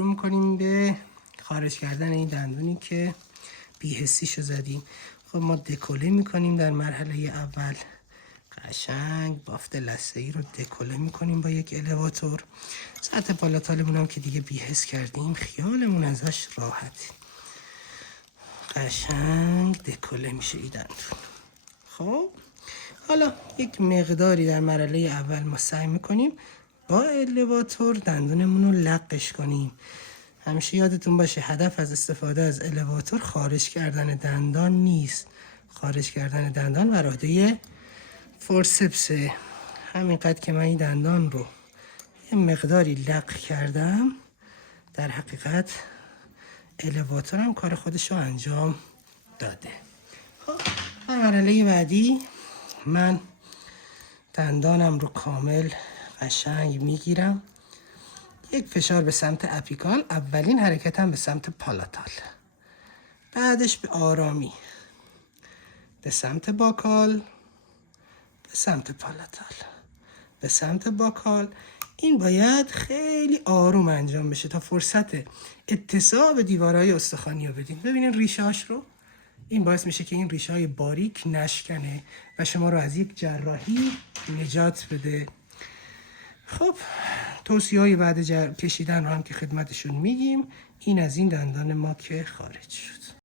شروع میکنیم به خارج کردن این دندونی که بی‌حسیشو زدیم. خب ما دکوله میکنیم در مرحله اول. قشنگ بافت لثه‌ای رو دکوله میکنیم با یک الیواتور. سطح پالاتالمون هم که دیگه بی‌حس کردیم، خیالمون ازش راحت. قشنگ دکوله میشه این دندون. خب حالا یک مقداری در مرحله اول ما سعی میکنیم با الیواتور دندونمون رو لقش کنیم. همیشه یادتون باشه هدف از استفاده از الیواتور خارج کردن دندان نیست. خارج کردن دندان بر عهده فورسپسه. همینقدر که من این دندان رو یه مقداری لق کردم، در حقیقت الیواتور هم کار خودش رو انجام داده. خب در مرحله بعدی من دندانم رو کامل قشنگ میگیرم. یک فشار به سمت اپیکال، اولین حرکتم به سمت پالاتال، بعدش به آرامی به سمت باکال، به سمت پالاتال، به سمت باکال. این باید خیلی آروم انجام بشه تا فرصت اتساع به دیوارهای استخوانی رو بدیم. ببینین ریشه‌هاش رو، این باعث میشه که این ریشه‌های باریک نشکنه و شما رو از یک جراحی نجات بده. خب توصیه‌های بعد کشیدن رو هم که خدمتشون میگیم. این از این دندان ما که خارج شد.